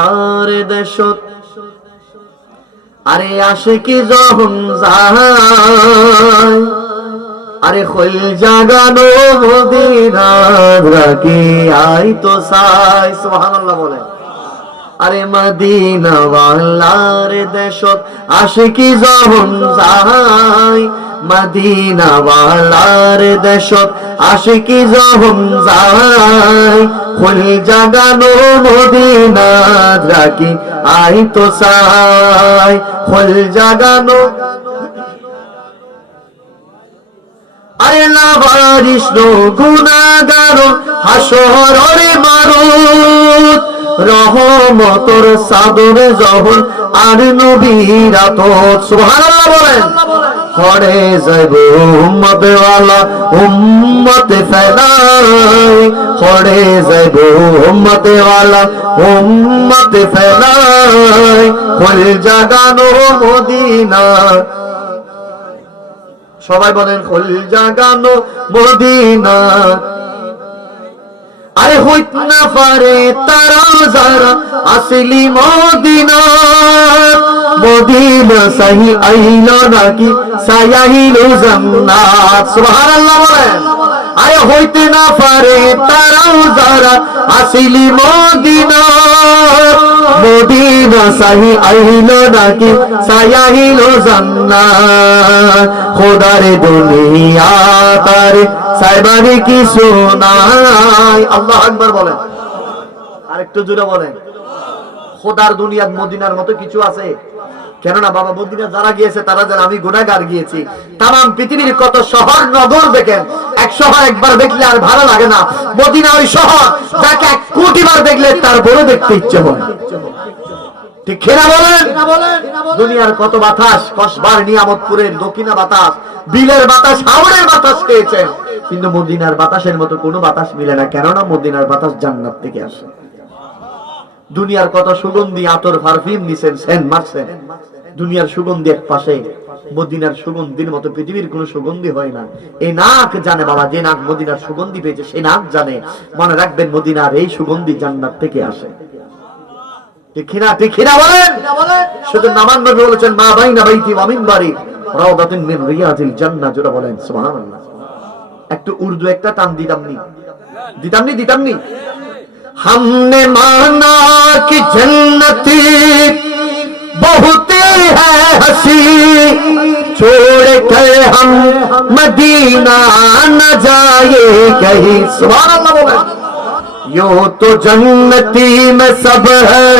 আরে দেশত আরে আশিকি যখন যায় আরে খোল জাগানো মদিনার রাখি আই তো সাই সুবহানাল্লাহ বলেন। আরে মদিনা ওয়ালার দেশত আশিকি যখন যায় মদিনা ওয়ালার দেশত আশিকি যখন যায় খোল জাগানো মদিনার রাখি আই তো সাই খোল জাগানো আরে লাভারিস নো গুনাহগার হাসরে মারুত রহমতর সাদর যখন আর নবীরা তো সুবহানাল্লাহ বলেন। হরে যাইব উম্মত ওয়ালা উম্মত ফেলাই হরে যাইব উম্মত ওয়ালা উম্মত ফেলাই খোল জাগানো মদিনা সবাই বলেন খোল জাগানো মদিনা আরে হইত না পারে তারা যারা আসলি মদিনা মদিনা সাহি আইল নাকি সায়াহিল জান্নাত সুবহানাল্লাহ বলেন। আরে হইতে না পারে তারা যারা আসলি মদিনা মদিনা সাহি আইল নাকি সায়াহিল জান্নাত খোদার দুনিয়া তারে সাইবারি কি শোনায় আল্লাহু আকবার বলেন। আরেকটু জোরে বলেন। খোদার দুনিয়ার মদিনার মতো কিছু আছে? কেননা বাবা মদিনা যারা গিয়েছে তারা জানে আমি গুনাহগার গিয়েছি। তামাম পৃথিবীর কত শহর নগর দেখেন, এক শহর একবার দেখলে আর ভালো লাগে না। মদিনা ওই শহর যাকে 1 কোটি বার দেখলে তার বড় দেখতে ইচ্ছে হয়। ঠিক কিনা বলেন? দুনিয়ার কত বাতাস, কসবার নিয়ামতপুরের দক্ষিণা বাতাস, বিলের বাতাস, হাওড়ের বাতাস পেয়েছেন, কিন্তু মদিনার বাতাসের মতো কোনো বাতাস মিলে না। কেননা মদিনার বাতাস জান্নাত থেকে আসে। দুনিয়ার কত সুগন্ধি আতর পারফিউম নিছেন, সেন্ট মারছেন, দুনিয়ার সুগন্ধি এক পাশে, মদিনার সুগন্ধির মতো পৃথিবীর কোনো সুগন্ধি হয় না। এই নাক জানে বাবা, যে নাক মদিনার সুগন্ধি পেয়েছে সেই নাক জানে। মনে রাখবেন মদিনার এই সুগন্ধি জান্নাত থেকে আসে। ঠিক কিনা বলেন? শুধু নামান নবী বলেছেন মা বাইনা বাইতি ওয়া মিনবারি রাউদাতুন মিন রিয়াজিল জান্নাহ। জোরে বলেন সুবহানাল্লাহ। একটু উর্দু একটা টান দিতামনি। हमने माना कि जन्नती बहुत है हसी छोड़ कर हम मदीना न जाए कहीं सुभान अल्लाह बोले। यो तो जन्नती में सब है।